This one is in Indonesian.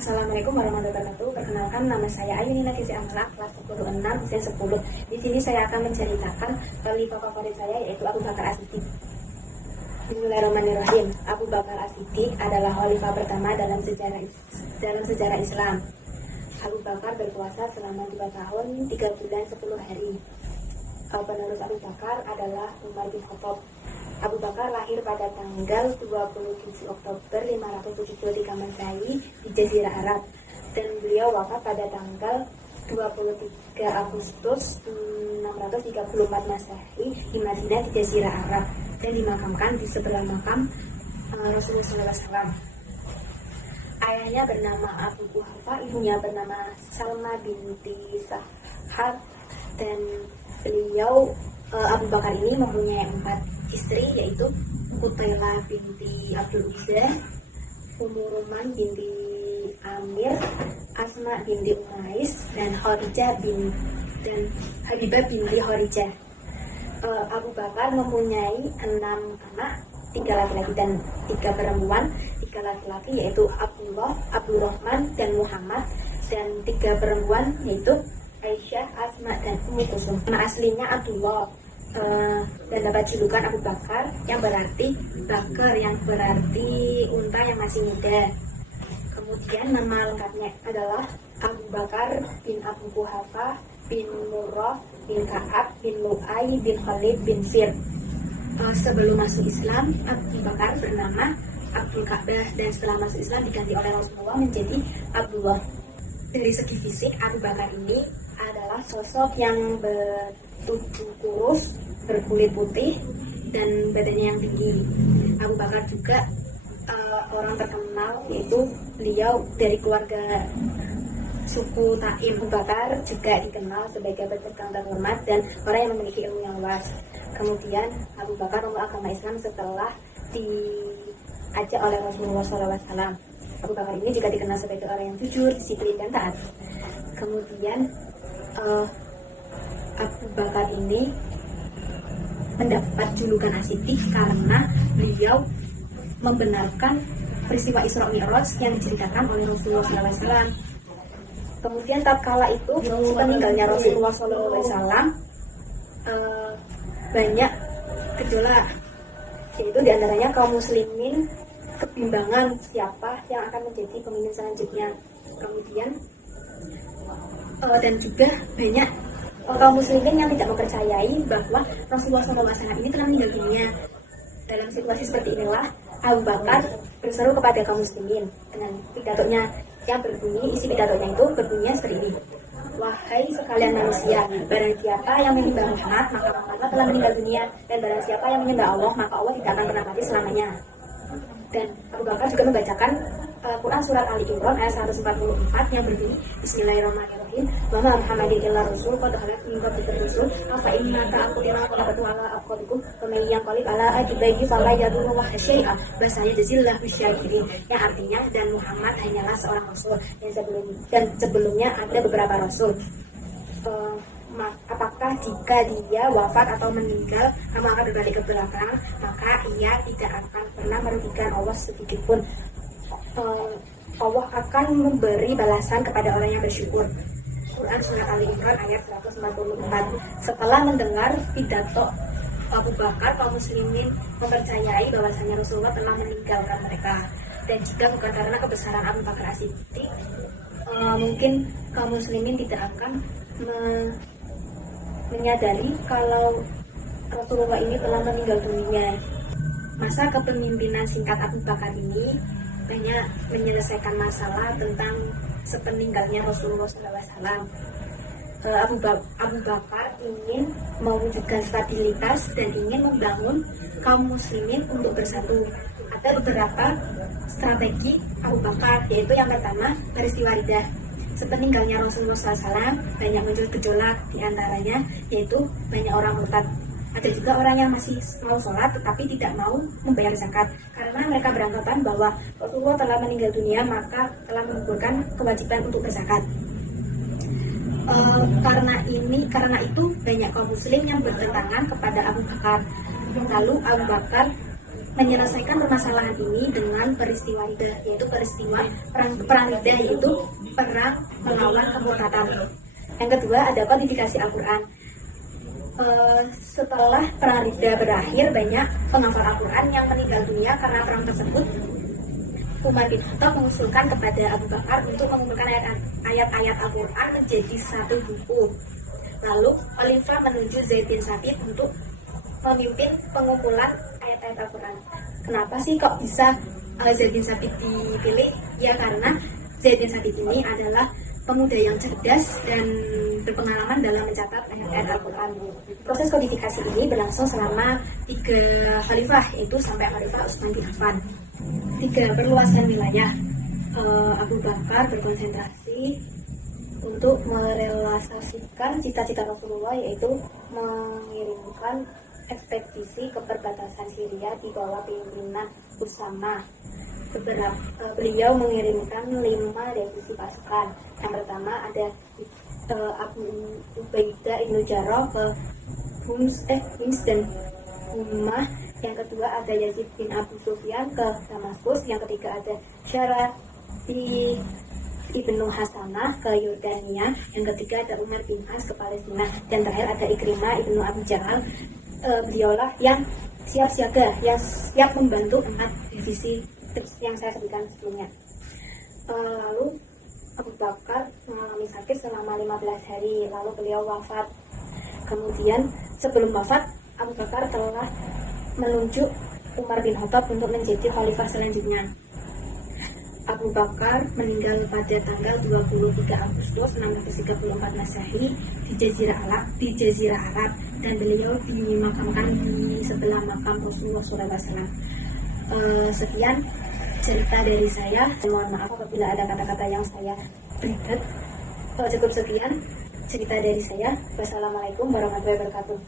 Assalamualaikum warahmatullahi wabarakatuh. Perkenalkan, nama saya Ayunina Kisi Amala, kelas 10-6, usia 10. Di sini saya akan menceritakan khalifah favorit saya, yaitu Abu Bakar As-Siddiq. Bismillahirrahmanirrahim. Abu Bakar As-Siddiq adalah khalifah pertama dalam sejarah Islam. Abu Bakar berkuasa selama 2 tahun, 3 bulan, 10 hari. Penerus Abu Bakar adalah Umar bin Khattab. Abu Bakar lahir pada tanggal 27 Oktober 573 Masehi di Jazirah Arab, dan beliau wafat pada tanggal 23 Agustus 634 Masehi di Madinah di Jazirah Arab, dan dimakamkan di sebelah makam Rasulullah SAW. Ayahnya bernama Abu Quhafa, ibunya bernama Salma binti Sahar, dan beliau Abu Bakar ini mempunyai 4 istri, yaitu Qutailah binti Abdul Uzza, Umuruman binti Amir, Asma binti Umais, dan Habibah binti Kharijah. Abu Bakar mempunyai 6 anak, 3 laki-laki dan 3 perempuan. 3 laki-laki yaitu Abdullah, Abdurrahman, dan Muhammad, dan 3 perempuan yaitu Aisyah, Asma, dan Ummu Kulsum. Nama aslinya Abdullah, dan dapat julukan Abu Bakar yang berarti bakar, yang berarti unta yang masih muda. Kemudian nama lengkapnya adalah Abu Bakar bin Abu Quhafa bin Murrah bin Ka'ab bin Lu'ay bin Khalid bin Fir. Sebelum masuk Islam, Abu Bakar bernama Abdul Ka'bah, dan setelah masuk Islam diganti oleh Rasulullah menjadi Abdullah. Dari segi fisik, Abu Bakar ini adalah sosok yang bertubuh kurus, berkulit putih, dan badannya yang tinggi. Abu Bakar juga orang terkenal, yaitu beliau dari keluarga suku Taim. Abu Bakar juga dikenal sebagai pedagang terhormat dan orang yang memiliki ilmu yang luas. Kemudian Abu Bakar memeluk agama Islam setelah diajak oleh Rasulullah SAW. Abu Bakar ini juga dikenal sebagai orang yang jujur, disiplin, dan taat. Kemudian Abu Bakar ini mendapat julukan As-Siddiq karena beliau membenarkan peristiwa Isra Mi'raj yang diceritakan oleh Rasulullah SAW. Kemudian tatkala itu meninggalnya Rasulullah SAW, banyak gejolak, yaitu diantaranya kaum muslimin kebimbangan siapa yang akan menjadi pemimpin selanjutnya. Kemudian dan juga banyak kaum muslimin yang tidak mempercayai bahwa Rasulullah SAW ini telah meninggal dunia. Dalam situasi seperti inilah Abu Bakar berseru kepada kaum muslimin dengan pidatonya yang berbunyi, isi pidatonya itu berbunyi seperti ini: wahai sekalian manusia, barang siapa yang menyembah Muhammad, maka Muhammad telah meninggal dunia, dan barang siapa yang menyembah Allah, maka Allah tidak akan pernah mati selamanya. Dan Abu Bakar juga membacakan Quran surat Ali Imran ayat 144 yang berbunyi: Bismillahirrahmanirrahim. Wa ma Muhammadin illa rasul qad khalat min qablihi rusul afa in mata aqulina wa qad ala aqabikum wa man yanqalib ala aqibihi fala yadurru wa syai'a wa sayajzillahu syakirin. Yang artinya, dan Muhammad hanyalah seorang rasul, dan sebelumnya ada beberapa rasul. Apakah jika dia wafat atau meninggal, kamu akan berbalik ke belakang, maka ia tidak akan pernah merugikan Allah sedikit pun. Allah akan memberi balasan kepada orang yang bersyukur. Quran surat Ali Imran ayat 144. Setelah mendengar pidato Abu Bakar, kaum muslimin mempercayai bahwasanya Rasulullah telah meninggalkan mereka. Dan jika bukan karena kebesaran Abu Bakar As-Siddiq, mungkin kaum muslimin tidak akan menyadari kalau Rasulullah ini telah meninggal dunia. Masa kepemimpinan singkat Abu Bakar ini hanya menyelesaikan masalah tentang sepeninggalnya Rasulullah SAW. Abu Bakar ingin mewujudkan stabilitas dan ingin membangun kaum muslimin untuk bersatu. Ada beberapa strategi Abu Bakar, yaitu yang pertama, peristiwa Riddah. Sepeninggalnya Rasulullah SAW, banyak muncul gejolak, diantaranya yaitu banyak orang murtad. Ada juga orang yang masih mau sholat tetapi tidak mau membayar zakat, karena mereka beranggapan bahwa Rasulullah telah meninggal dunia, maka telah menggugurkan kewajiban untuk berzakat. Karena itu banyak kaum muslim yang bertentangan kepada Abu Bakar. Lalu Abu Bakar menyelesaikan permasalahan ini dengan peristiwa Riddah, yaitu peristiwa perang Riddah, yaitu perang melawan kemurtadan. Yang kedua ada kodifikasi Al-Quran. Setelah perang Riddah berakhir, banyak penghafal Al-Quran yang meninggal dunia karena perang tersebut. Umar bin Khattab mengusulkan kepada Abu Bakar untuk mengumpulkan ayat-ayat Al-Quran menjadi satu buku. Lalu Khalifah menunjuk Zaid bin Sabit untuk memimpin pengumpulan ayat-ayat Al-Quran. Kenapa sih kok bisa Zaid bin Sabit dipilih? Ya karena Zaid bin Sabit ini adalah pemuda yang cerdas dan berpengalaman dalam mencatat ayat-ayat Al-Quran. Proses kodifikasi ini berlangsung selama 3 khalifah, yaitu sampai Khalifah Utsman bin Affan. 3. Perluasan wilayah. Abu Bakar berkonsentrasi untuk merealisasikan cita-cita Rasulullah, yaitu mengirimkan ekspedisi ke perbatasan Syria di bawah pimpinan Usama. Beliau mengirimkan 5 divisi pasukan. Yang pertama ada Abu Ubaidah Ibnu Jarrah ke Hims dan Ummah. Yang kedua ada Yazid bin Abu Sufyan ke Damaskus. Yang ketiga ada Syarah di Ibnu Hasanah ke Yordania. Yang ketiga ada Umar bin As ke Palestina. Dan terakhir ada Ikrimah Ibnu Abu Jahal. Beliaulah yang siap siaga, yang siap membantu 4 divisi yang saya sebutkan sebelumnya. Lalu Abu Bakar mengalami sakit selama 15 hari, lalu beliau wafat. Kemudian sebelum wafat, Abu Bakar telah menunjuk Umar bin Khattab untuk menjadi khalifah selanjutnya. Abu Bakar meninggal pada tanggal 23 Agustus 634 Masehi di Jazirah Arab, dan beliau dimakamkan di sebelah makam Rasulullah SAW. Sekian cerita dari saya. Mohon maaf apabila ada kata-kata yang saya ribet. Cukup sekian cerita dari saya. Wassalamualaikum warahmatullahi wabarakatuh.